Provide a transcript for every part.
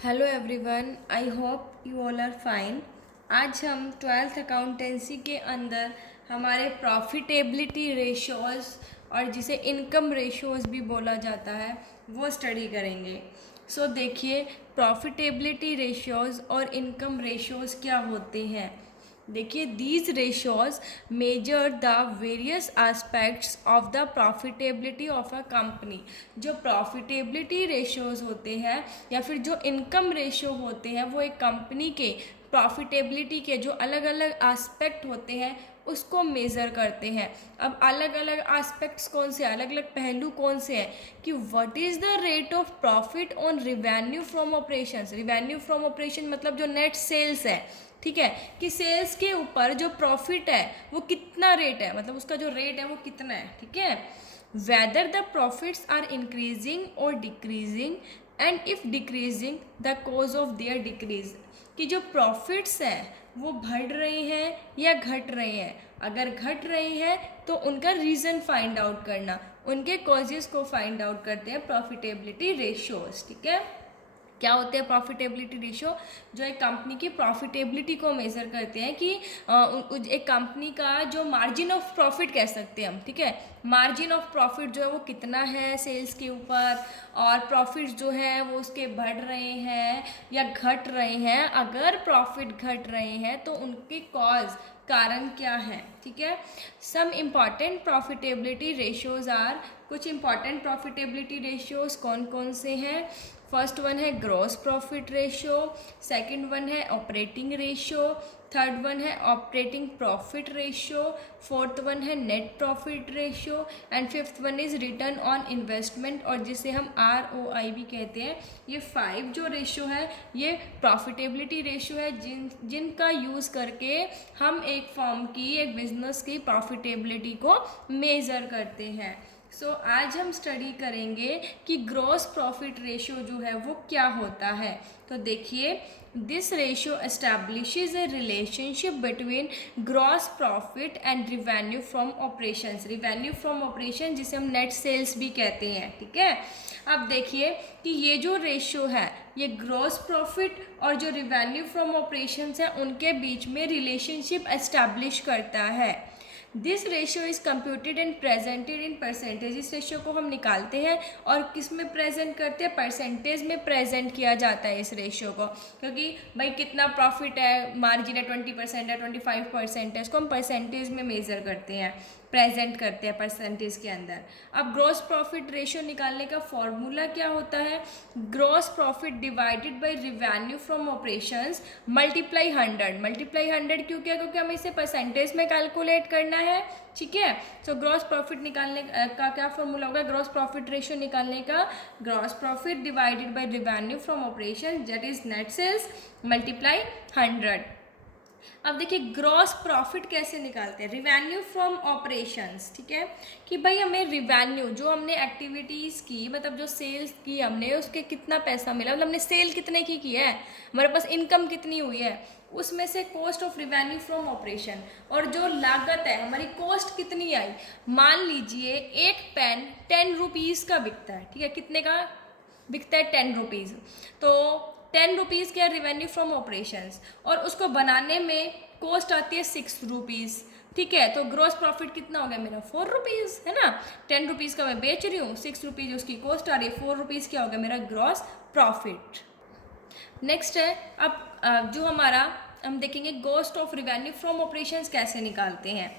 Hello everyone, I hope you all are fine. आज हम twelfth accountancy के अंदर हमारे प्रॉफिटेबिलिटी रेशोज़ और जिसे इनकम रेशोज़ भी बोला जाता है वो स्टडी करेंगे। सो देखिए, प्रॉफिटेबिलिटी रेशोज़ और इनकम रेशोज़ क्या होते हैं। देखिए, these ratios measure the various aspects of the profitability of a company. जो प्रॉफिटेबिलिटी रेशोज होते हैं या फिर जो इनकम रेशो होते हैं वो एक कंपनी के प्रॉफिटेबिलिटी के जो अलग अलग एस्पेक्ट होते हैं उसको मेज़र करते हैं। अब अलग अलग एस्पेक्ट्स कौन से, अलग अलग पहलू कौन से हैं कि what is the rate of profit on revenue from operations. Revenue from operation मतलब जो नेट सेल्स है, ठीक है, कि सेल्स के ऊपर जो प्रॉफिट है वो कितना रेट है, मतलब उसका जो रेट है वो कितना है, ठीक है। Whether the profits are increasing और decreasing and if decreasing the cause of their decrease. कि जो प्रॉफिट्स हैं वो बढ़ रहे हैं या घट रहे हैं। अगर घट रहे हैं तो उनका रीज़न फाइंड आउट करना, उनके कॉजेज़ को फाइंड आउट करते हैं प्रॉफिटेबिलिटी रेशियोज, ठीक है। क्या होते हैं प्रॉफिटेबिलिटी रेशियो? जो एक कंपनी की प्रॉफिटेबिलिटी को मेज़र करते हैं कि एक कंपनी का जो मार्जिन ऑफ प्रॉफिट कह सकते हैं हम, ठीक है। मार्जिन ऑफ प्रॉफिट जो है वो कितना है सेल्स के ऊपर, और प्रॉफिट जो है वो उसके बढ़ रहे हैं या घट रहे हैं। अगर प्रॉफिट घट रहे हैं तो उनके कॉज, कारण क्या है, ठीक है। Some important profitability ratios are, कुछ इम्पॉर्टेंट प्रॉफिटेबिलिटी रेशियोज कौन कौन से हैं। फर्स्ट वन है gross profit ratio, second one है ऑपरेटिंग रेशियो, थर्ड वन है operating profit ratio, fourth one है net profit ratio and fifth one is return on investment, और जिसे हम ROI भी कहते हैं। ये 5 जो रेशियो है ये प्रॉफिटेबिलिटी रेशियो है जिनका यूज़ करके हम एक फर्म की, एक बिजनेस की प्रॉफिटेबिलिटी को मेज़र करते हैं। सो आज हम स्टडी करेंगे कि ग्रॉस प्रॉफिट रेशियो जो है वो क्या होता है। तो देखिए, this ratio establishes a relationship between gross profit and revenue from operations. Revenue from operation जिसे हम नेट सेल्स भी कहते हैं, ठीक है। अब देखिए कि ये जो रेशियो है ये ग्रॉस प्रॉफिट और जो रिवेन्यू फ्रॉम ऑपरेशंस है उनके बीच में रिलेशनशिप एस्टैब्लिश करता है। This ratio is computed and presented in percentage. इस रेशियो को हम निकालते हैं और किस में प्रेजेंट करते हैं, परसेंटेज में प्रेजेंट किया जाता है इस रेशियो को। क्योंकि भाई कितना प्रॉफिट है, मार्जिन है 20% है, 25% है, इसको हम परसेंटेज में मेज़र करते हैं, प्रेजेंट करते हैं परसेंटेज के अंदर। अब ग्रॉस प्रॉफिट रेशियो निकालने का फॉर्मूला क्या होता है? Gross profit divided by revenue from operations multiply 100। Multiply 100 क्यों किया? क्योंकि हमें इसे परसेंटेज में कैलकुलेट करना है, ठीक है। सो ग्रॉस प्रॉफिट निकालने का क्या फॉर्मूला होगा ग्रॉस प्रॉफिट रेशियो निकालने का? Gross profit divided by revenue from operation that is net sales multiply 100। अब देखिए ग्रॉस प्रॉफिट कैसे निकालते हैं, रिवेन्यू फ्रॉम ऑपरेशंस, ठीक है। कि भाई हमें रिवेन्यू, जो हमने एक्टिविटीज़ की, मतलब जो सेल्स की हमने, उसके कितना पैसा मिला, मतलब हमने सेल कितने की है, हमारे पास इनकम कितनी हुई है, उसमें से cost of revenue from operation, और जो लागत है हमारी कॉस्ट कितनी आई। मान लीजिए एक पेन 10 रुपीज़ का बिकता है, ठीक है। कितने का बिकता है? 10 रुपीज़। तो 10 रुपीज़ क्या रिवेन्यू फ्रॉम ऑपरेशंस, और उसको बनाने में कॉस्ट आती है 6 रुपीज़, ठीक है। तो ग्रॉस प्रॉफिट कितना हो गया मेरा? 4 रुपीज़, है ना। 10 रुपीज़ का मैं बेच रही हूँ, 6 रुपीज़ उसकी कॉस्ट आ रही है, 4 रुपीज़ क्या हो गया मेरा ग्रॉस प्रॉफिट। नेक्स्ट है, अब जो हमारा हम देखेंगे cost of revenue from operations कैसे निकालते हैं।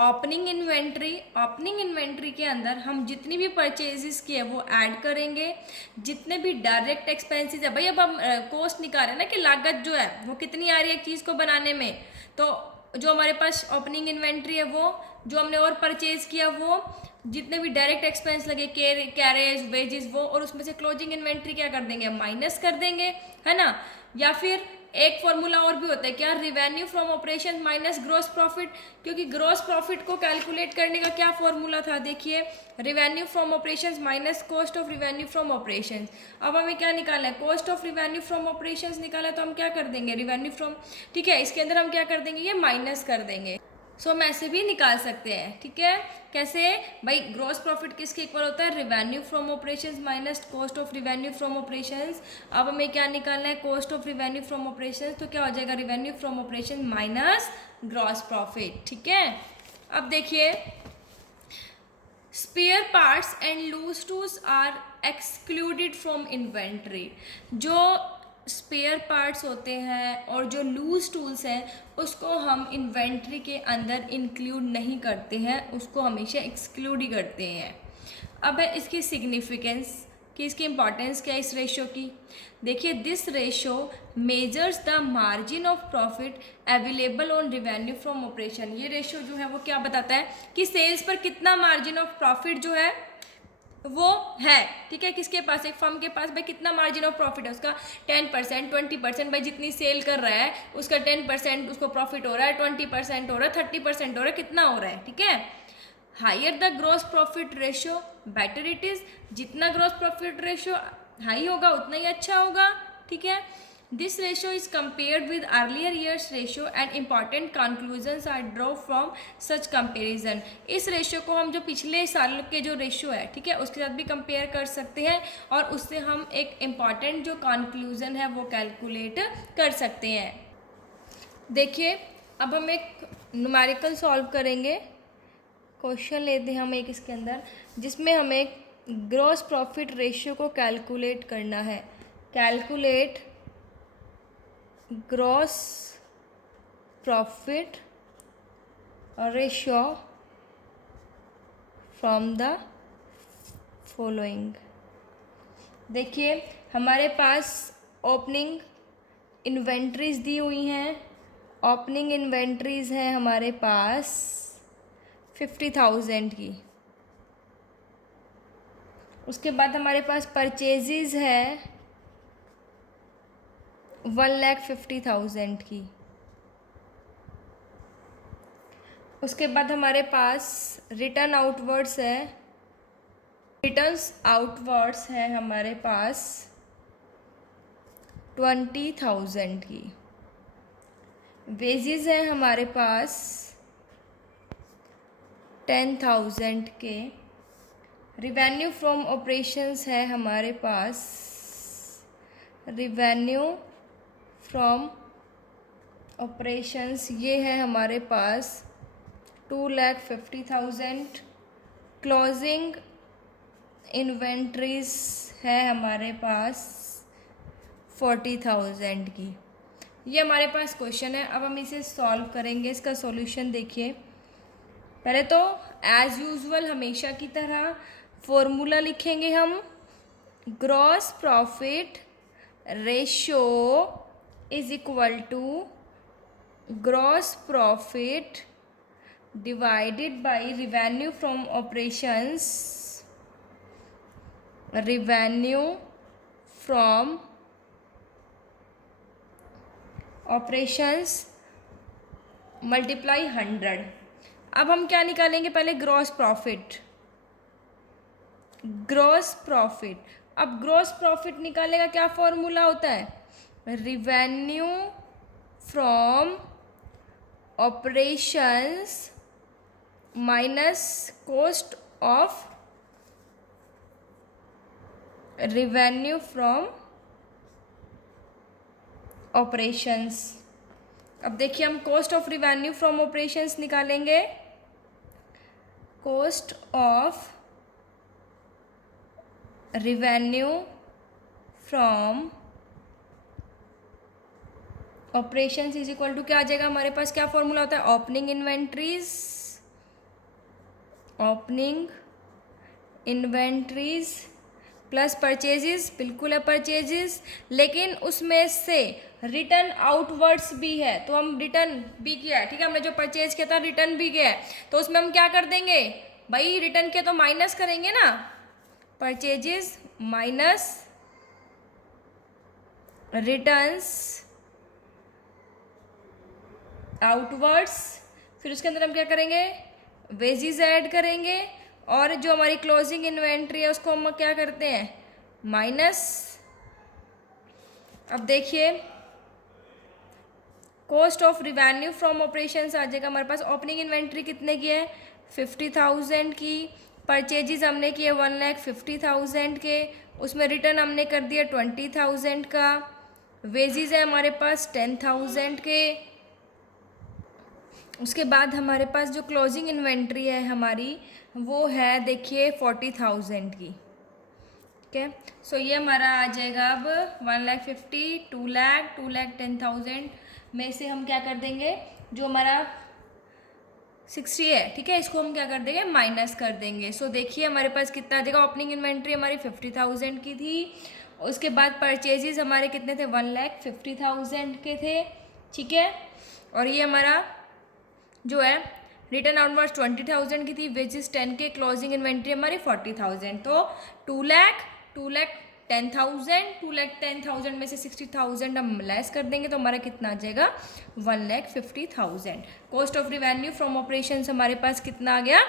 ओपनिंग इन्वेंट्री, ओपनिंग इन्वेंट्री के अंदर हम जितनी भी परचेजेस की है वो ऐड करेंगे। जितने भी डायरेक्ट एक्सपेंसेस है, भाई अब हम कॉस्ट निकाल रहे हैं ना कि लागत जो है वो कितनी आ रही है एक चीज़ को बनाने में, तो जो हमारे पास ओपनिंग इन्वेंट्री है वो, जो हमने और परचेज किया वो, जितने भी डायरेक्ट एक्सपेंस लगे, कैरेज, वेजेस वो, और उसमें से क्लोजिंग इन्वेंट्री क्या कर देंगे, माइनस कर देंगे, है ना। या फिर एक फॉर्मूला और भी होता है क्या, revenue from operation minus gross profit. क्योंकि ग्रॉस प्रॉफिट को कैलकुलेट करने का क्या फॉर्मूला था, देखिए, revenue from operations minus cost of revenue from operations. अब हमें क्या निकालना है, cost of revenue from operations निकाला, तो हम क्या कर देंगे रिवेन्यू फ्रॉम, ठीक है, इसके अंदर हम क्या कर देंगे, ये माइनस कर देंगे। सो हम ऐसे भी निकाल सकते हैं, ठीक है। कैसे भाई, ग्रॉस प्रॉफिट किसके इक्वल होता है, revenue from operations minus cost of revenue from operations. अब हमें क्या निकालना है, cost of revenue from operations, तो क्या हो जाएगा, revenue from operation minus gross profit, ठीक है। अब देखिए, spare parts and loose tools are excluded from inventory. जो स्पेयर पार्ट्स होते हैं और जो लूज टूल्स हैं उसको हम इन्वेंट्री के अंदर इंक्लूड नहीं करते हैं, उसको हमेशा एक्सक्लूड ही करते हैं। अब है इसकी सिग्निफिकेंस कि इसकी इंपॉर्टेंस क्या है इस रेशो की। देखिए, this ratio measures the margin of profit available on revenue from operation. ये रेशो जो है वो क्या बताता है कि सेल्स पर कितना मार्जिन ऑफ प्रॉफिट जो है वो है, ठीक है। किसके पास, एक फर्म के पास भाई कितना मार्जिन ऑफ प्रॉफिट है उसका, 10%, 20%, भाई जितनी सेल कर रहा है उसका 10% उसको प्रॉफिट हो रहा है, 20% हो रहा है, 30% हो रहा है, कितना हो रहा है, ठीक है। Higher the gross profit ratio better it is. जितना ग्रॉस प्रॉफिट रेशियो हाई होगा उतना ही अच्छा होगा, ठीक है। This ratio is compared with earlier years ratio and important conclusions are draw from such comparison. इस रेशियो को हम जो पिछले साल के जो रेशियो है, ठीक है, उसके साथ भी कंपेयर कर सकते हैं और उससे हम एक इम्पॉर्टेंट जो कंक्लूजन है वो कैलकुलेट कर सकते हैं। देखिए, अब हम एक न्यूमेरिकल सॉल्व करेंगे। क्वेश्चन लेते हैं हम एक इसके अंदर, जिसमें हमें ग्रॉस प्रॉफिट रेशियो को कैलकुलेट करना है। Calculate gross profit ratio from the following. देखिए, हमारे पास ओपनिंग इन्वेंट्रीज दी हुई हैं। ओपनिंग इन्वेंट्रीज हैं हमारे पास 50,000 की। उसके बाद हमारे पास परचेजेज है 1,50,000 की। उसके बाद हमारे पास रिटर्न आउटवर्ड्स है, रिटर्न्स आउटवर्ड्स है हमारे पास 20,000 की। वेजेस है हमारे पास 10,000 के। रिवेन्यू फ्रॉम ऑपरेशंस है हमारे पास, रिवेन्यू फ्रॉम ऑपरेशंस ये है हमारे पास 2,50,000। क्लोजिंग इन्वेंट्रीज है हमारे पास 40,000 की। ये हमारे पास क्वेश्चन है। अब हम इसे सॉल्व करेंगे। इसका सॉल्यूशन देखिए, पहले तो एज यूजुअल हमेशा की तरह फॉर्मूला लिखेंगे हम। Gross profit ratio is equal to gross profit divided by revenue from operations, revenue from operations multiply 100। अब हम क्या निकालेंगे, पहले ग्रॉस प्रॉफिट। ग्रॉस प्रॉफिट, अब ग्रॉस प्रॉफिट निकालेगा क्या फॉर्मूला होता है, revenue from operations minus cost of revenue from operations. अब देखिए, हम cost of revenue from operations निकालेंगे। Cost of revenue from operations is equal to क्या आ जाएगा, हमारे पास क्या फॉर्मूला होता है, opening inventories, opening inventories plus purchases, बिल्कुल है परचेजेस, लेकिन उसमें से रिटर्न आउटवर्ड्स भी है, तो हम रिटर्न भी किया है, ठीक है। हमने जो परचेज किया था रिटर्न भी किया है, तो उसमें हम क्या कर देंगे भाई, रिटर्न किया तो माइनस करेंगे ना, परचेजेस माइनस रिटर्न्स आउटवर्ड्स। फिर उसके अंदर हम क्या करेंगे, वेजेस ऐड करेंगे, और जो हमारी क्लोजिंग इन्वेंट्री है उसको हम क्या करते हैं, माइनस। अब देखिए, cost of revenue from operations आ जाएगा हमारे पास। ओपनिंग इन्वेंट्री कितने की है, 50,000 की। परचेजेस हमने किए 1,50,000 के, उसमें रिटर्न हमने कर दिया 20,000 का। वेजेस है हमारे पास 10,000 के। उसके बाद हमारे पास जो क्लोजिंग इन्वेंट्री है हमारी वो है देखिए 40,000 की। ठीक है, सो ये हमारा आ जाएगा अब 1,50,000, 2,00,000, 2,10,000 में से हम क्या कर देंगे, जो हमारा 60 है, ठीक है, इसको हम क्या कर देंगे, माइनस कर देंगे। सो देखिए हमारे पास कितना आ जाएगा। ओपनिंग इन्वेंट्री हमारी 50,000 की थी। उसके बाद परचेजेस हमारे कितने थे, 1,50,000 के थे। ठीक है, और ये हमारा जो है रिटर्न आउटवर्ड्स 20,000 की थी। वेजेस 10 के, क्लोजिंग इन्वेंट्री हमारी 40,000। तो 2,00,000, 2,10,000, 2,10,000 में से 60,000 हम लेस कर देंगे तो हमारा कितना आ जाएगा, 1,50,000। Cost of revenue from operations हमारे पास कितना आ गया,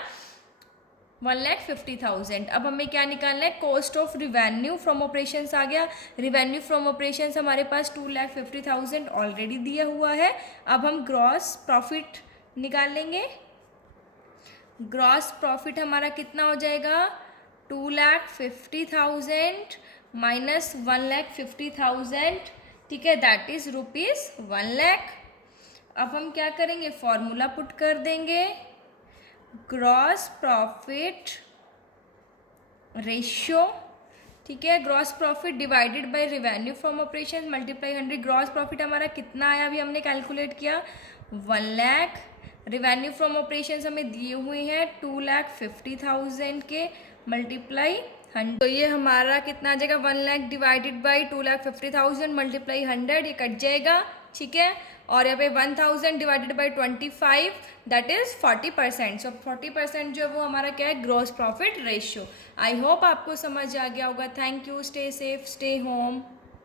1,50,000। अब हमें क्या निकालना है, cost of revenue from operations आ गया। रिवेन्यू फ्रॉम ऑपरेशंस हमारे पास 2,50,000 ऑलरेडी दिया हुआ है। अब हम ग्रॉस प्रॉफिट निकाल लेंगे। ग्रॉस प्रॉफिट हमारा कितना हो जाएगा, 2,50,000 माइनस 1,50,000, ठीक है, दैट इज ₹1,00,000। अब हम क्या करेंगे, फॉर्मूला पुट कर देंगे, ग्रॉस प्रॉफिट रेशियो, ठीक है, gross profit divided by revenue from operation multiply 100। Gross profit हमारा कितना आया, अभी हमने कैलकुलेट किया 1,00,000। रिवेन्यू फ्रॉम ऑपरेशंस हमें दिए हुए हैं 2,50,000 के, मल्टीप्लाई 100। तो ये हमारा कितना आ जाएगा, 1,00,000 डिवाइडेड बाई 2,50,000 मल्टीप्लाई 100, ये कट जाएगा। ठीक है, और यहाँ पे 1,000 डिवाइडेड बाई 25, दैट इज 40%। सो 40% जो है वो हमारा क्या है, gross profit ratio. I hope आपको समझ आ गया होगा। Thank you, stay safe, stay home.